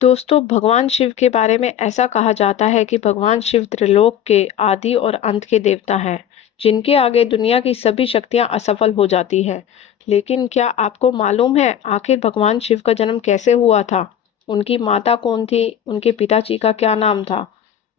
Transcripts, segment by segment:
दोस्तों, भगवान शिव के बारे में ऐसा कहा जाता है कि भगवान शिव त्रिलोक के आदि और अंत के देवता हैं, जिनके आगे दुनिया की सभी शक्तियां असफल हो जाती हैं। लेकिन क्या आपको मालूम है आखिर भगवान शिव का जन्म कैसे हुआ था? उनकी माता कौन थी? उनके पिताजी का क्या नाम था?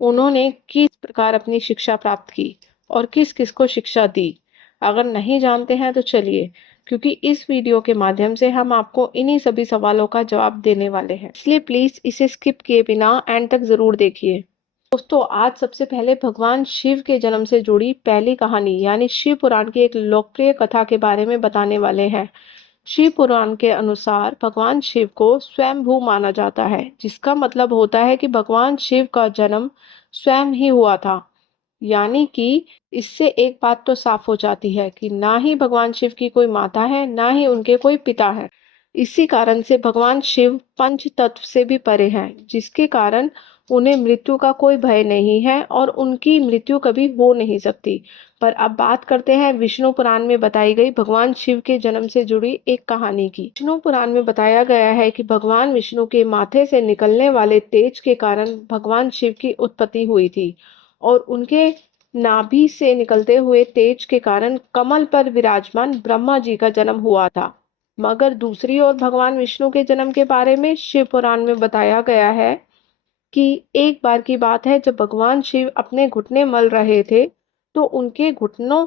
उन्होंने किस प्रकार अपनी शिक्षा प्राप्त की और किस किस को शिक्षा दी? अगर नहीं जानते हैं तो चलिए, क्योंकि इस वीडियो के माध्यम से हम आपको इन्हीं सभी सवालों का जवाब देने वाले हैं, इसलिए प्लीज इसे स्किप किए बिना एंड तक जरूर देखिए। दोस्तों, आज सबसे पहले भगवान शिव के जन्म से जुड़ी पहली कहानी यानी शिव पुराण की एक लोकप्रिय कथा के बारे में बताने वाले हैं। शिव पुराण के अनुसार भगवान शिव को स्वयंभू माना जाता है, जिसका मतलब होता है कि भगवान शिव का जन्म स्वयं ही हुआ था। यानी कि इससे एक बात तो साफ हो जाती है कि ना ही भगवान शिव की कोई माता है, ना ही उनके कोई पिता है। इसी कारण से भगवान शिव पंच तत्व से भी परे हैं, जिसके कारण उन्हें मृत्यु का कोई भय नहीं है और उनकी मृत्यु कभी हो नहीं सकती। पर अब बात करते हैं विष्णु पुराण में बताई गई भगवान शिव के जन्म से जुड़ी एक कहानी की। विष्णु पुराण में बताया गया है कि भगवान विष्णु के माथे से निकलने वाले तेज के कारण भगवान शिव की उत्पत्ति हुई थी और उनके नाभि से निकलते हुए तेज के कारण कमल पर विराजमान ब्रह्मा जी का जन्म हुआ था। मगर दूसरी ओर भगवान विष्णु के जन्म के बारे में शिव पुराण में बताया गया है कि एक बार की बात है, जब भगवान शिव अपने घुटने मल रहे थे तो उनके घुटनों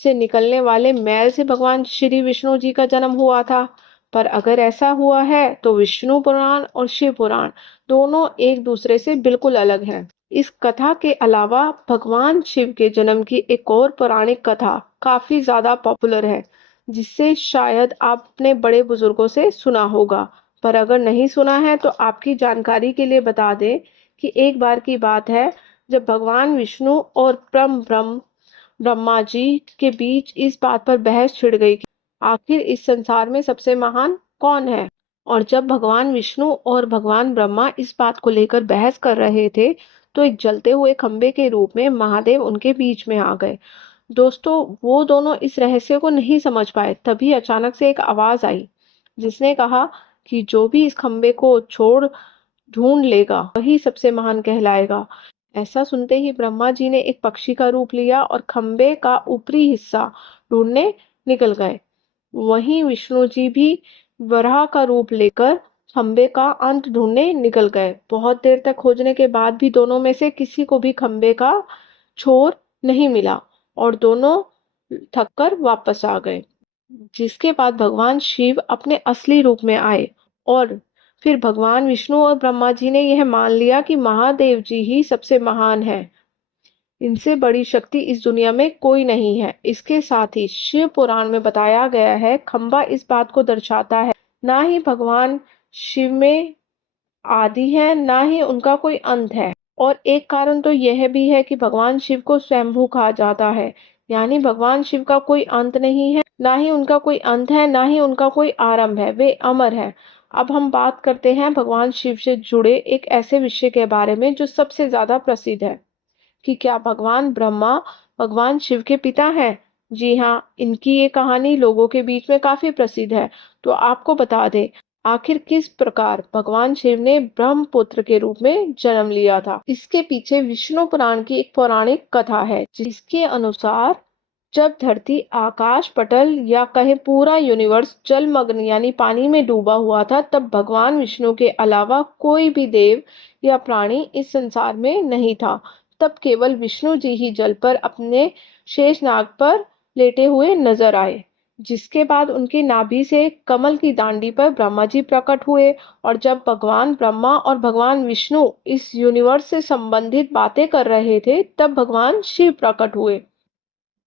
से निकलने वाले मैल से भगवान श्री विष्णु जी का जन्म हुआ था। पर अगर ऐसा हुआ है तो विष्णु पुराण और शिव पुराण दोनों एक दूसरे से बिल्कुल अलग हैं। इस कथा के अलावा भगवान शिव के जन्म की एक और पौराणिक कथा काफी ज्यादा पॉपुलर है, जिससे शायद आपने बड़े बुजुर्गों से सुना होगा। पर अगर नहीं सुना है तो आपकी जानकारी के लिए बता दें कि एक बार की बात है, जब भगवान विष्णु और ब्रह्मा जी के बीच इस बात पर बहस छिड़ गई कि आखिर इस संसार में सबसे महान कौन है। और जब भगवान विष्णु और भगवान ब्रह्मा इस बात को लेकर बहस कर रहे थे तो एक जलते हुए खंबे के रूप में महादेव उनके बीच में आ गए। दोस्तों, वो दोनों इस रहस्य को नहीं समझ पाए, तभी अचानक से एक आवाज आई जिसने कहा कि जो भी इस खंबे को छोड़ ढूंढ लेगा वही सबसे महान कहलाएगा। ऐसा सुनते ही ब्रह्मा जी ने एक पक्षी का रूप लिया और खंबे का ऊपरी हिस्सा ढूंढने निकल गए। वहीं विष्णु जी भी वराह का रूप लेकर खंबे का अंत ढूंढने निकल गए। बहुत देर तक खोजने के बाद भी दोनों में से किसी को भी खंबे का छोर नहीं मिला और दोनों थककर वापस आ गए। जिसके बाद भगवान शिव अपने असली रूप में आए और फिर भगवान विष्णु और ब्रह्मा जी ने यह मान लिया कि महादेव जी ही सबसे महान है। इनसे बड़ी शक्ति इस दुनिया में कोई नहीं है। इसके साथ ही शिव पुराण में बताया गया है, खंबा इस बात को दर्शाता है ना ही भगवान शिव में आदि है, ना ही उनका कोई अंत है। और एक कारण तो यह भी है कि भगवान शिव को स्वयंभू कहा जाता है, यानी भगवान शिव का कोई अंत नहीं है, ना ही उनका कोई अंत है, ना ही उनका कोई आरंभ है, वे अमर है। अब हम बात करते हैं भगवान शिव से जुड़े एक ऐसे विषय के बारे में जो सबसे ज्यादा प्रसिद्ध है कि क्या भगवान ब्रह्मा भगवान शिव के पिता हैं? जी हाँ, इनकी ये कहानी लोगों के बीच में काफी प्रसिद्ध है। तो आपको बता दें, आखिर किस प्रकार भगवान शिव ने ब्रह्मपुत्र के रूप में जन्म लिया था। इसके पीछे विष्णु पुराण की एक पौराणिक कथा है, जिसके अनुसार जब धरती आकाश पटल या कहे पूरा यूनिवर्स जलमग्न यानी पानी में डूबा हुआ था, तब भगवान विष्णु के अलावा कोई भी देव या प्राणी इस संसार में नहीं था। तब केवल विष्णु जी ही जल पर अपने शेषनाग पर लेटे हुए नजर आए। जिसके बाद उनकी नाभि से कमल की दांडी पर ब्रह्मा जी प्रकट हुए और जब भगवान ब्रह्मा और भगवान विष्णु इस यूनिवर्स से संबंधित बातें कर रहे थे, तब भगवान शिव प्रकट हुए।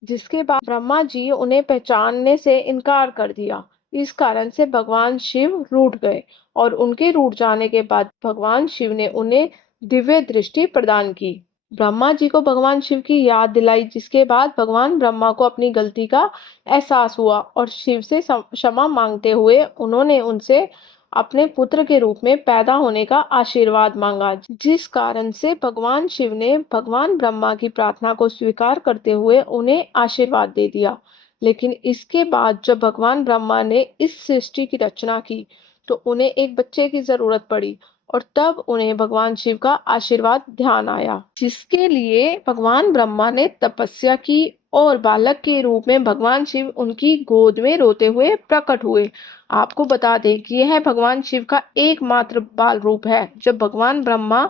जिसके बाद ब्रह्मा जी उन्हें पहचानने से इनकार कर दिया। इस कारण से भगवान शिव रूठ गए और उनके रूठ जाने के बाद भगवान शिव ने उन्हें दिव्य दृष्टि प्रदान की। ब्रह्मा जी को भगवान शिव की याद दिलाई, जिसके बाद भगवान ब्रह्मा को अपनी गलती का एहसास हुआ और शिव से क्षमा मांगते हुए उन्होंने उनसे अपने पुत्र के रूप में पैदा होने का आशीर्वाद मांगा। जिस कारण से भगवान शिव ने भगवान ब्रह्मा की प्रार्थना को स्वीकार करते हुए उन्हें आशीर्वाद दे दिया। लेकिन इसके बाद जब भगवान ब्रह्मा ने इस सृष्टि की रचना की तो उन्हें एक बच्चे की जरूरत पड़ी और तब उन्हें भगवान शिव का आशीर्वाद ध्यान आया, जिसके लिए भगवान ब्रह्मा ने तपस्या की और बालक के रूप में भगवान शिव उनकी गोद में रोते हुए प्रकट हुए। आपको बता दें कि यह भगवान शिव का एकमात्र बाल रूप है। जब भगवान ब्रह्मा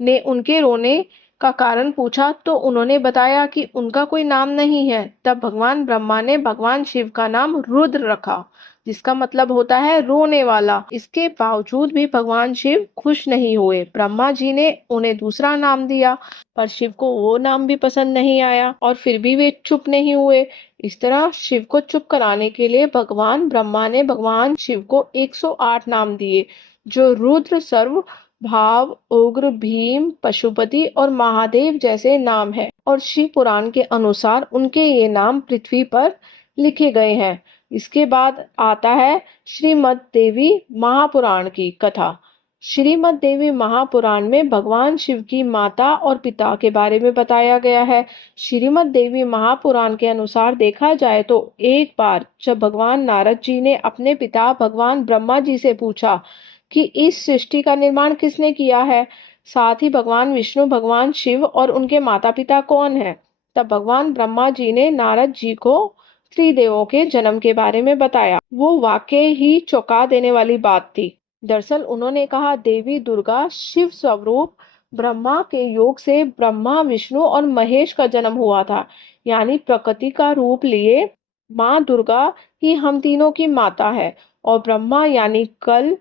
ने उनके रोने का कारण पूछा तो उन्होंने बताया कि उनका कोई नाम नहीं है। तब भगवान ब्रह्मा ने भगवान शिव का नाम रुद्र रखा, जिसका मतलब होता है रोने वाला। इसके बावजूद भी भगवान शिव खुश नहीं हुए। ब्रह्मा जी ने उन्हें दूसरा नाम दिया, पर शिव को वो नाम भी पसंद नहीं आया और फिर भी वे चुप नहीं हुए। इस तरह शिव को चुप कराने के लिए भगवान ब्रह्मा ने भगवान शिव को 108 नाम दिए, जो रुद्र, सर्व, भाव, उग्र, भीम, पशुपति और महादेव जैसे नाम है। और शिव पुराण के अनुसार उनके ये नाम पृथ्वी पर लिखे गए हैं। इसके बाद आता है श्रीमद् देवी महापुराण की कथा। श्रीमद् देवी महापुराण में भगवान शिव की माता और पिता के बारे में बताया गया है। श्रीमद् देवी महापुराण के अनुसार देखा जाए तो एक बार जब भगवान नारद जी ने अपने पिता भगवान ब्रह्मा जी से पूछा कि इस सृष्टि का निर्माण किसने किया है, साथ ही भगवान विष्णु, भगवान शिव और उनके माता पिता कौन है, तब भगवान ब्रह्मा जी ने नारद जी को त्रिदेवों के जन्म के बारे में बताया। वो वाकई ही चौंका देने वाली बात थी। दरअसल उन्होंने कहा, देवी दुर्गा शिव स्वरूप ब्रह्मा के योग से ब्रह्मा, विष्णु और महेश का जन्म हुआ था। यानी प्रकृति का रूप लिए माँ दुर्गा ही हम तीनों की माता है और ब्रह्मा यानी कल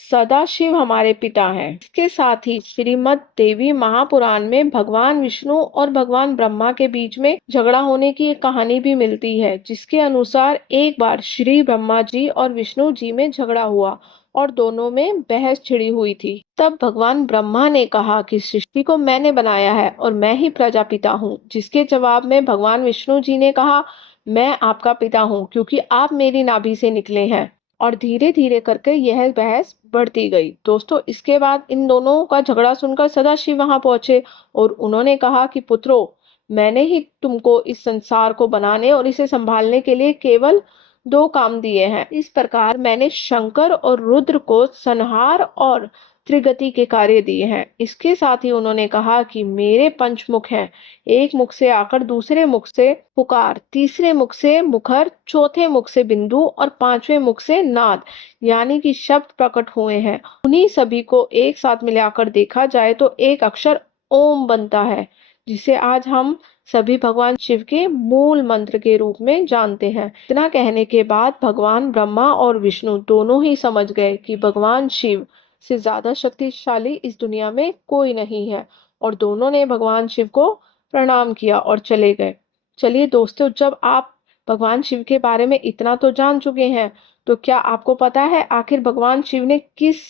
सदाशिव हमारे पिता हैं। इसके साथ ही श्रीमद् देवी महापुराण में भगवान विष्णु और भगवान ब्रह्मा के बीच में झगड़ा होने की एक कहानी भी मिलती है, जिसके अनुसार एक बार श्री ब्रह्मा जी और विष्णु जी में झगड़ा हुआ और दोनों में बहस छिड़ी हुई थी। तब भगवान ब्रह्मा ने कहा कि सृष्टि को मैंने बनाया है और मैं ही प्रजापिता हूँ, जिसके जवाब में भगवान विष्णु जी ने कहा, मैं आपका पिता हूँ क्योंकि आप मेरी नाभि से निकले हैं। और धीरे धीरे करके यह बहस बढ़ती गई। दोस्तों, इसके बाद इन दोनों का झगड़ा सुनकर सदाशिव वहां पहुंचे और उन्होंने कहा कि पुत्रों, मैंने ही तुमको इस संसार को बनाने और इसे संभालने के लिए केवल 2 काम दिए हैं। इस प्रकार मैंने शंकर और रुद्र को संहार और त्रिगति के कार्य दिए हैं। इसके साथ ही उन्होंने कहा कि मेरे पंचमुख हैं, एक मुख से आकर दूसरे मुख से पुकार, तीसरे मुख से मुखर, चौथे मुख से बिंदु और पांचवें मुख से नाद, यानी कि शब्द प्रकट हुए हैं। उन्हीं सभी को एक साथ मिलाकर देखा जाए तो एक अक्षर ओम बनता है, जिसे आज हम सभी भगवान शिव के मूल मंत्र के रूप में जानते हैं। इतना कहने के बाद भगवान ब्रह्मा और विष्णु दोनों ही समझ गए कि भगवान शिव से ज्यादा शक्तिशाली इस दुनिया में कोई नहीं है और दोनों ने भगवान शिव को प्रणाम किया और चले गए। चलिए दोस्तों, जब आप भगवान शिव के बारे में इतना तो जान चुके हैं, तो क्या आपको पता है आखिर भगवान शिव ने किस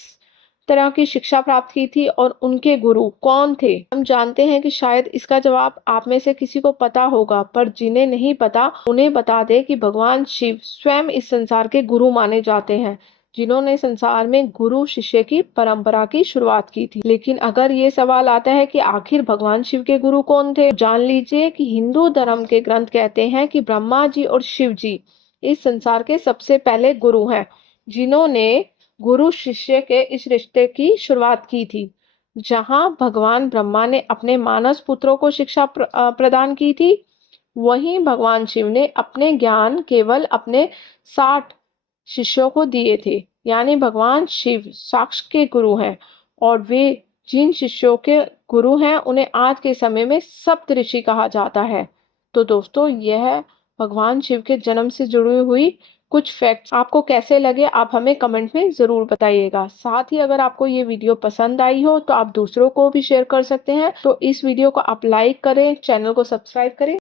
तरह की शिक्षा प्राप्त की थी और उनके गुरु कौन थे? हम जानते हैं कि शायद इसका जवाब आप में से किसी को पता होगा, पर जिन्हें नहीं पता उन्हें बता दें कि भगवान शिव स्वयं इस संसार के गुरु माने जाते हैं, जिन्होंने संसार में गुरु शिष्य की परंपरा की शुरुआत की थी। लेकिन अगर ये सवाल आता है कि आखिर भगवान शिव के गुरु कौन थे, तो जान लीजिए कि हिंदू धर्म के ग्रंथ कहते हैं कि ब्रह्मा जी और शिव जी इस संसार के सबसे पहले गुरु हैं, जिन्होंने गुरु शिष्य के इस रिश्ते की शुरुआत की थी। जहां भगवान ब्रह्मा ने अपने मानस पुत्रों को शिक्षा प्रदान की थी, वहीं भगवान शिव ने अपने ज्ञान केवल अपने 60 शिष्यों को दिए थे। यानी भगवान शिव साक्ष के गुरु हैं और वे जिन शिष्यों के गुरु हैं उन्हें आज के समय में सप्तऋषि कहा जाता है। तो दोस्तों, यह भगवान शिव के जन्म से जुड़ी हुई कुछ फैक्ट्स आपको कैसे लगे, आप हमें कमेंट में जरूर बताइएगा। साथ ही अगर आपको ये वीडियो पसंद आई हो तो आप दूसरों को भी शेयर कर सकते हैं। तो इस वीडियो को आप लाइक करें, चैनल को सब्सक्राइब करें।